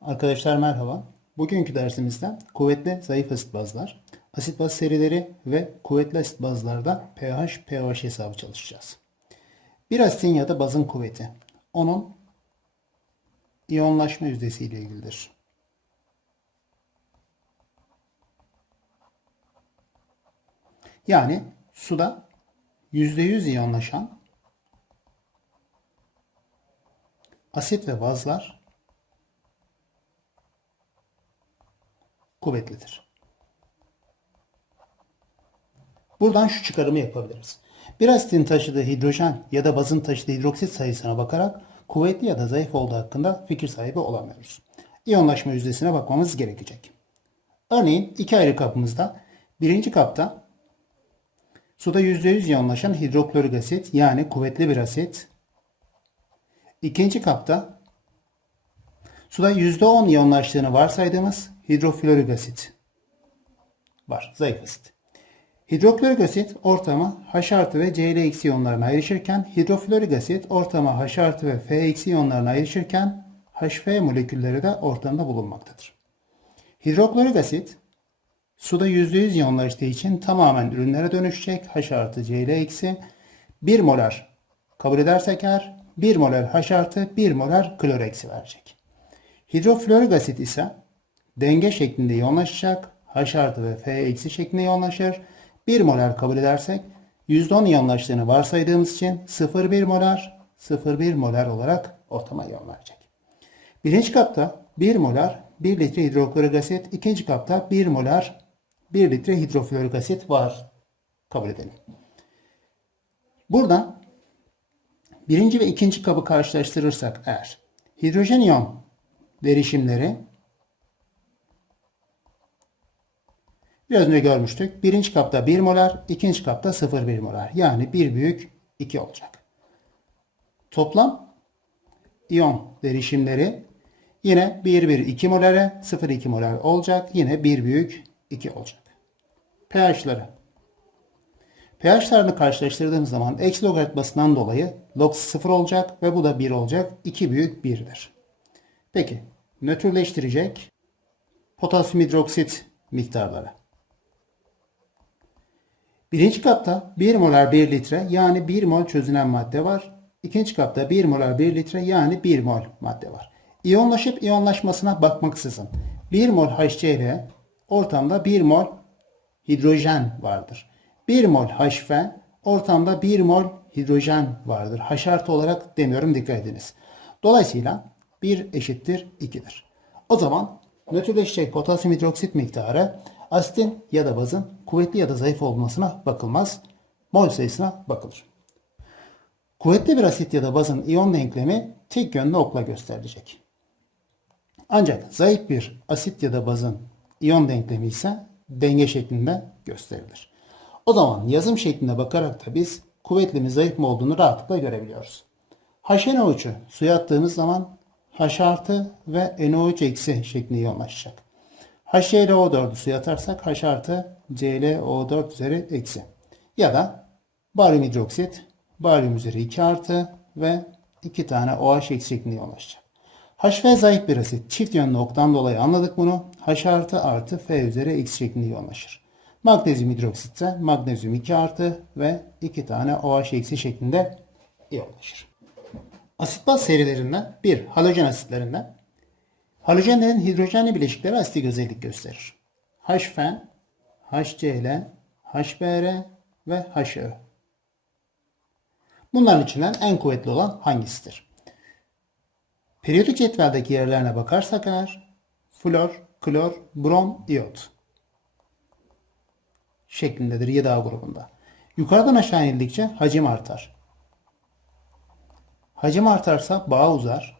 Arkadaşlar merhaba. Bugünkü dersimizde kuvvetli zayıf asit bazlar, asit baz serileri ve kuvvetli asit bazlarda pH, pH hesabı çalışacağız. Bir asitin ya da bazın kuvveti, onun iyonlaşma yüzdesi ile ilgilidir. Yani suda %100 iyonlaşan asit ve bazlar kuvvetlidir. Buradan şu çıkarımı yapabiliriz. Bir asitin taşıdığı hidrojen ya da bazın taşıdığı hidroksit sayısına bakarak kuvvetli ya da zayıf olduğu hakkında fikir sahibi olamıyoruz. İyonlaşma yüzdesine bakmamız gerekecek. Örneğin iki ayrı kapımızda birinci kapta suda %100 iyonlaşan hidroklorik asit yani kuvvetli bir asit. İkinci kapta suda %10 iyonlaştığını varsaydığımız hidroflorik asit var. Zayıf asit. Hidroklorik asit ortama H artı ve Cl iyonlarına ayrışırken hidroflorik asit ortama H artı ve F eksi iyonlarına ayrışırken HF molekülleri de ortamda bulunmaktadır. Hidroklorik asit suda %100 iyonlaştığı için tamamen ürünlere dönüşecek. H artı Cl eksi 1 molar kabul edersek eğer 1 molar H artı 1 molar klor eksi verecek. Hidroflorik asit ise denge şeklinde iyonlaşacak. H artı ve F eksi şeklinde iyonlaşır. 1 molar kabul edersek %10 iyonlaştığını varsaydığımız için 0,1 molar 0,1 molar olarak ortama iyonlanacak. Birinci kapta 1 molar 1 litre hidroklorik asit, ikinci kapta 1 molar 1 litre hidroflorik asit var. Kabul edelim. Buradan birinci ve ikinci kabı karşılaştırırsak eğer hidrojen iyon derişimleri biraz önce görmüştük. Birinci kapta 1 molar, ikinci kapta 0,1 molar. Yani 1 büyük 2 olacak. Toplam iyon derişimleri yine 1 1 2 molare 0,2 molar olacak. Yine 1 büyük 2 olacak. pH'ları pH'larını karşılaştırdığımız zaman eksi logaritmasından dolayı log 0 olacak ve bu da 1 olacak. 2 büyük 1'dir. Peki nötrleştirecek potasyum hidroksit miktarları. Birinci kapta 1 molar 1 litre yani 1 mol çözünen madde var. İkinci kapta 1 molar 1 litre yani 1 mol madde var. İyonlaşıp iyonlaşmasına bakmaksızın 1 mol HCl ortamda 1 mol hidrojen vardır. 1 mol HF ortamda 1 mol hidrojen vardır. H artı olarak demiyorum dikkat ediniz. Dolayısıyla 1 eşittir 2'dir. O zaman nötrleşecek potasyum hidroksit miktarı asitin ya da bazın kuvvetli ya da zayıf olmasına bakılmaz. Mol sayısına bakılır. Kuvvetli bir asit ya da bazın iyon denklemi tek yönlü okla gösterilecek. Ancak zayıf bir asit ya da bazın iyon denklemi ise denge şeklinde gösterilir. O zaman yazım şeklinde bakarak da biz kuvvetli mi zayıf mı olduğunu rahatlıkla görebiliyoruz. HNO3'ü suya attığımız zaman H artı ve NO3 eksi şeklinde iyonlaşacak. HClO4'ü suya atarsak H artı ClO4 üzeri eksi. Ya da baryum hidroksit baryum üzeri 2 artı ve 2 tane OH eksi şeklinde iyonlaşacak. HF zayıf bir asit. Çift yönlü oktan dolayı anladık bunu. H artı artı F üzeri eksi şeklinde iyonlaşır. Magnezyum hidroksit ise magnezyum 2 artı ve 2 tane OH eksi şeklinde iyonlaşır. Asit baz serilerinden bir halojen asitlerinden halojenlerin hidrojenli bileşikleri asitik özellik gösterir. HFN, HCl, HBr ve HÖ. Bunların içinden en kuvvetli olan hangisidir? Periyodik cetveldeki yerlerine bakarsak eğer flor, klor, brom, iyot şeklindedir 7A grubunda. Yukarıdan aşağı indikçe hacim artar. Hacim artarsa bağ uzar.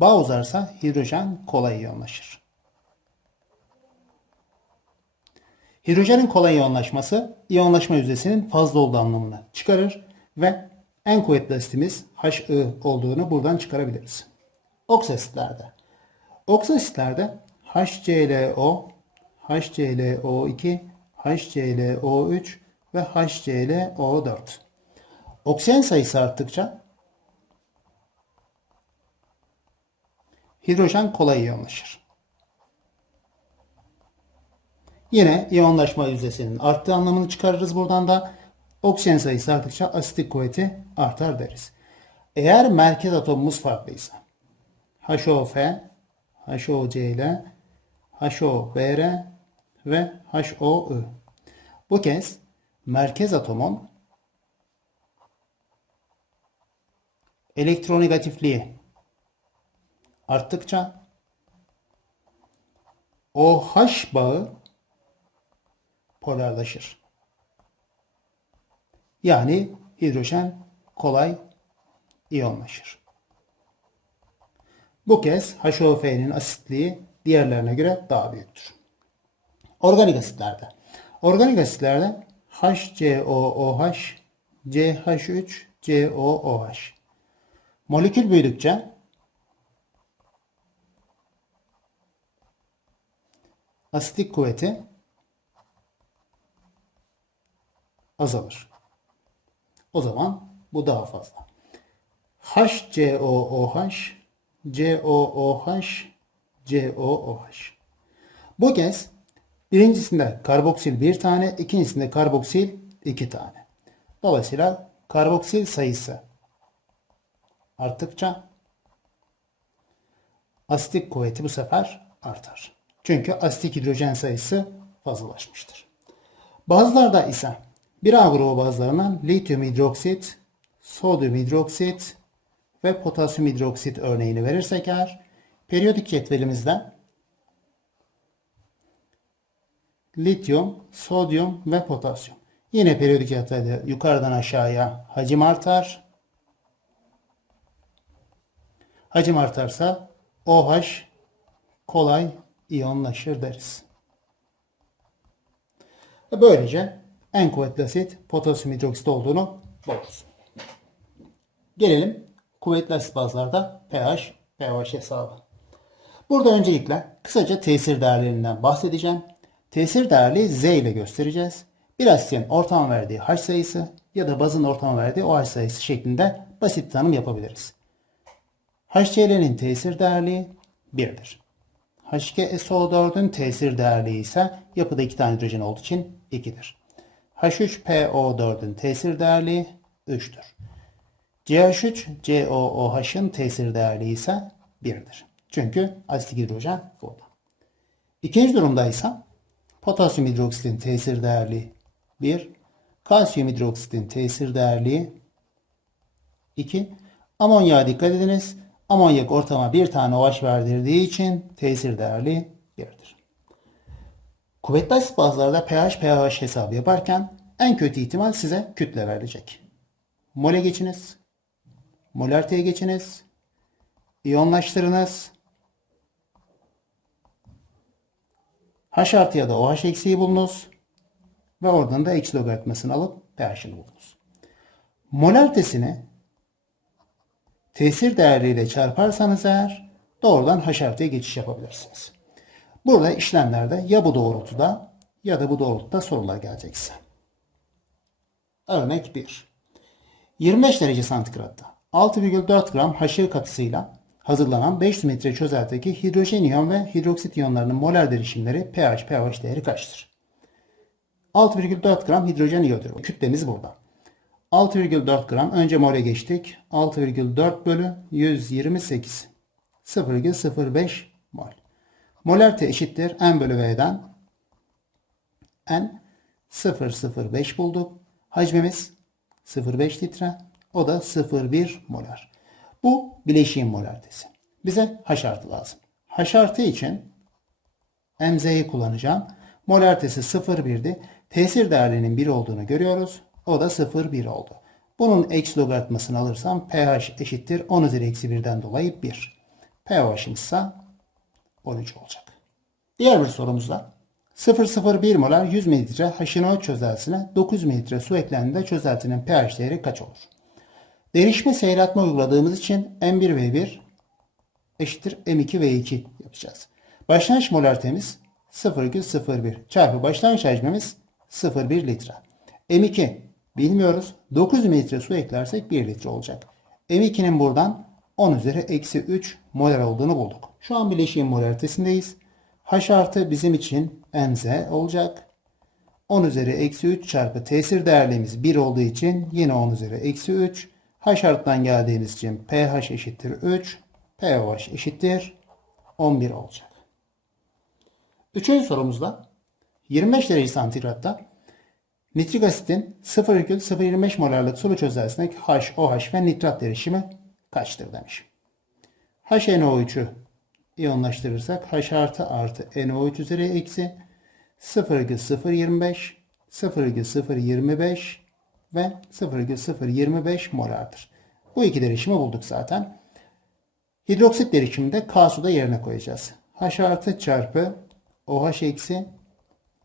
Bağ uzarsa hidrojen kolay iyonlaşır. Hidrojenin kolay iyonlaşması iyonlaşma yüzdesinin fazla olduğu anlamına çıkarır ve en kuvvetli asitimiz HI olduğunu buradan çıkarabiliriz. Oksasitlerde. Oksasitlerde HClO, HClO2, HClO3 ve HClO4. Oksijen sayısı arttıkça Hidrojen kolay iyonlaşır. Yine iyonlaşma yüzdesinin arttığı anlamını çıkarırız buradan da. Oksijen sayısı arttıkça asitik kuvveti artar deriz. Eğer merkez atomumuz farklıysa HOF, HOCl, HOBr ve HOI. Bu kez merkez atomun elektronegatifliği arttıkça OH bağı polarlaşır. Yani hidrojen kolay iyonlaşır. Bu kez HOF'nin asitliği diğerlerine göre daha büyüktür. Organik asitlerde. Organik asitlerde HCOOH, CH3, COOH. Molekül büyüdükçe asitik kuvveti azalır. O zaman bu daha fazla. HCOOH, COOH, COOH. Bu kez birincisinde karboksil bir tane, ikincisinde karboksil iki tane. Dolayısıyla karboksil sayısı arttıkça asitik kuvveti bu sefer artar. Çünkü asitik hidrojen sayısı fazlalaşmıştır. Bazılarda ise bir A grubu bazılarından lityum hidroksit, sodyum hidroksit ve potasyum hidroksit örneğini verirsek eğer periyodik cetvelimizde lityum, sodyum ve potasyum. Yine periyodik cetvelde yukarıdan aşağıya hacim artar. Hacim artarsa OH kolay iyonlaşır deriz. Ve böylece en kuvvetli asit potasyum hidroksit olduğunu buluruz. Gelelim kuvvetli asit bazlarda pH, pH hesabı. Burada öncelikle kısaca tesir değerlerinden bahsedeceğim. Tesir değerli Z ile göstereceğiz. Bir asitin ortam verdiği H sayısı ya da bazın ortam verdiği OH sayısı şeklinde basit tanım yapabiliriz. HCl'nin tesir değerliği 1'dir. H2SO4'ün tesir değerliği ise yapıda 2 tane hidrojen olduğu için 2'dir. H3PO4'ün tesir değerliği 3'tür. CH3COOH'ın tesir değerliği ise 1'dir. Çünkü asitik hidrojen burada. İkinci durumda ise potasyum hidroksitin tesir değerliği 1, kalsiyum hidroksitin tesir değerliği 2, amonyağa dikkat ediniz. Amonyak ortama bir tane OH verdirdiği için tesir değerli 1'dir. Kuvvetli asit bazlarda pH pH hesabı yaparken en kötü ihtimal size kütle verilecek. Mole geçiniz. Molarteye geçiniz. İyonlaştırınız. H artı ya da OH eksiği bulunuz. Ve oradan da eksi logaritmasını alıp pH'ini bulunuz. Molartesini tesir değerleriyle çarparsanız eğer doğrudan H artıya geçiş yapabilirsiniz. Burada işlemlerde ya bu doğrultuda ya da bu doğrultuda sorular gelecek size. Örnek 1. 25 derece santigratta 6,4 gram haşır katısıyla hazırlanan 500 metre çözeltideki hidrojen iyon ve hidroksit iyonlarının molar derişimleri pH, pH değeri kaçtır? 6,4 gram hidrojen iyondur. Kütlemiz burada. 6,4 gram önce mole geçtik. 6,4 bölü 128 0,05 mol. Molarite eşittir n bölü v'den n 0,05 bulduk. Hacmimiz 0,5 litre. O da 0,1 molar. Bu bileşiğin molaritesi. Bize H artı lazım. H artı için MZ'yi kullanacağım. Molaritesi 0,1'di. Tesir değerlerinin 1 olduğunu görüyoruz. O da 0,1 oldu. Bunun eksi logaritmasını alırsam pH eşittir 10 üzeri eksi 1'den dolayı 1. pH'im ise 13 olacak. Diğer bir sorumuzda 0,01 molar 100 mililitre HNO çözeltisine 9 mililitre su eklendiğinde çözeltinin pH değeri kaç olur? Derişme seyretme uyguladığımız için M1V1 eşittir M2V2 yapacağız. Başlangıç molaritemiz 0,01 çarpı başlangıç hacmimiz 0,1 litre. M2 bilmiyoruz. 9 mililitre su eklersek 1 litre olacak. M2'nin buradan 10 üzeri eksi 3 molar olduğunu bulduk. Şu an bileşiğin molaritesindeyz. H artı bizim için mz olacak. 10 üzeri eksi 3 çarpı tesir değerliğimiz 1 olduğu için yine 10 üzeri eksi 3. H arttan geldiğimiz için pH eşittir 3. pOH eşittir 11 olacak. Üçüncü sorumuzda 25 derece santigratta nitrik asitin 0,025 molarlık sulu çözeltisindeki HOH ve nitrat derişimi kaçtır demiş. HNO3'ü iyonlaştırırsak H artı artı NO3 üzeri eksi 0,025, 0,025 ve 0,025 molardır. Bu iki derişimi bulduk zaten. Hidroksit derişimini de K suda yerine koyacağız. H artı çarpı OH eksi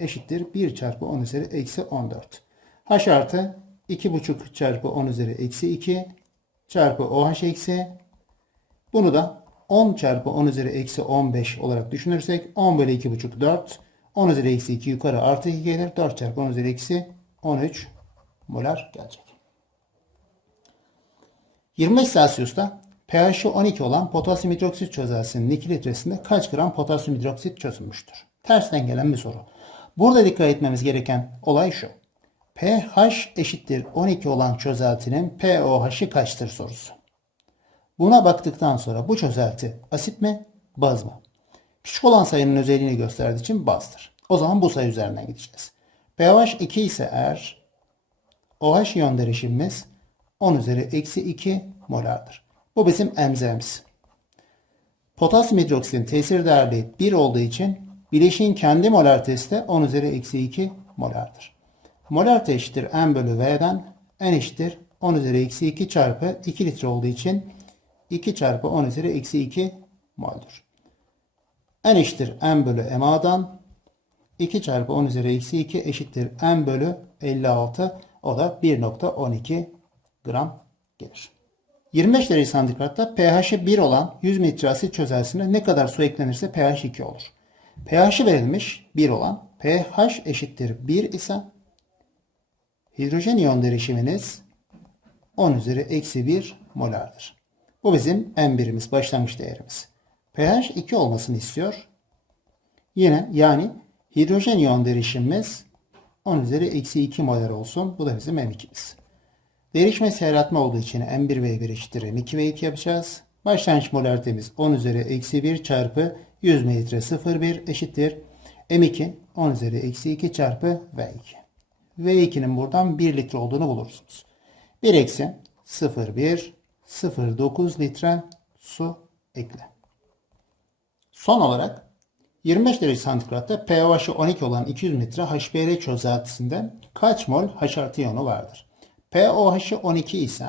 eşittir 1 çarpı 10 üzeri eksi 14. H artı 2,5 çarpı 10 üzeri eksi 2 çarpı OH eksi bunu da 10 çarpı 10 üzeri eksi 15 olarak düşünürsek 10 bölü 2,5 4. 10 üzeri eksi 2 yukarı artı 2 gelir. 4 çarpı 10 üzeri eksi 13 molar gelecek. 25 Celsius'ta pH'i 12 olan potasyum hidroksit çözeltisinin 2 litresinde kaç gram potasyum hidroksit çözülmüştür? Tersten gelen bir soru. Burada dikkat etmemiz gereken olay şu. pH eşittir 12 olan çözeltinin pOH'ı kaçtır sorusu. Buna baktıktan sonra bu çözelti asit mi, baz mı? Küçük olan sayının özelliğini gösterdiği için bazdır. O zaman bu sayı üzerinden gideceğiz. pH 2 ise eğer OH iyon derişimimiz 10 üzeri eksi 2 molardır. Bu bizim emzemiz. Potasyum hidroksitin tesir değerliği 1 olduğu için bileşiğin kendi molaritesi de 10 üzeri eksi 2 molardır. Molarite eşittir M bölü V'den N eşittir 10 üzeri eksi 2 çarpı 2 litre olduğu için 2 çarpı 10 üzeri eksi 2 moldur. N eşittir M bölü MA'dan 2 çarpı 10 üzeri eksi 2 eşittir M bölü 56 o da 1.12 gram gelir. 25 derece santigratta pH'i 1 olan 100 mililitre asit çözeltisine ne kadar su eklenirse pH 2 olur. pH'i verilmiş 1 olan pH eşittir 1 ise hidrojen iyon derişiminiz 10 üzeri eksi 1 molardır. Bu bizim en birimiz, başlangıç değerimiz. pH 2 olmasını istiyor. Yine yani hidrojen iyon derişimimiz 10 üzeri eksi 2 molar olsun. Bu da bizim M2'miz. Derişme seyretme olduğu için M1 ve 1 eşittir M2 ve 2 yapacağız. Başlangıç molaritemiz 10 üzeri eksi 1 çarpı 100 mililitre 0,1 eşittir. M2 10 üzeri eksi 2 çarpı V2. V2'nin buradan 1 litre olduğunu bulursunuz. 1 eksi 0,1 0,9 litre su ekle. Son olarak 25 derece santigratta pH'i 12 olan 200 litre HBr çözeltisinde kaç mol H artı iyonu vardır? pOH'ı 12 ise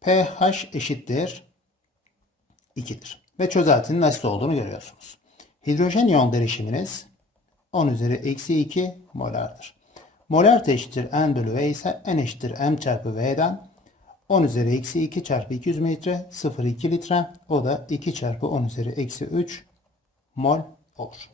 pH eşittir 2'dir. Ve çözeltinin asit olduğunu görüyorsunuz. Hidrojen iyon derişiminiz 10 üzeri eksi 2 molardır. Molarite eşittir N bölü V ise N eşittir M çarpı V'den 10 üzeri eksi 2 çarpı 200 mililitre 0,2 litre. O da 2 çarpı 10 üzeri eksi 3 mol olur.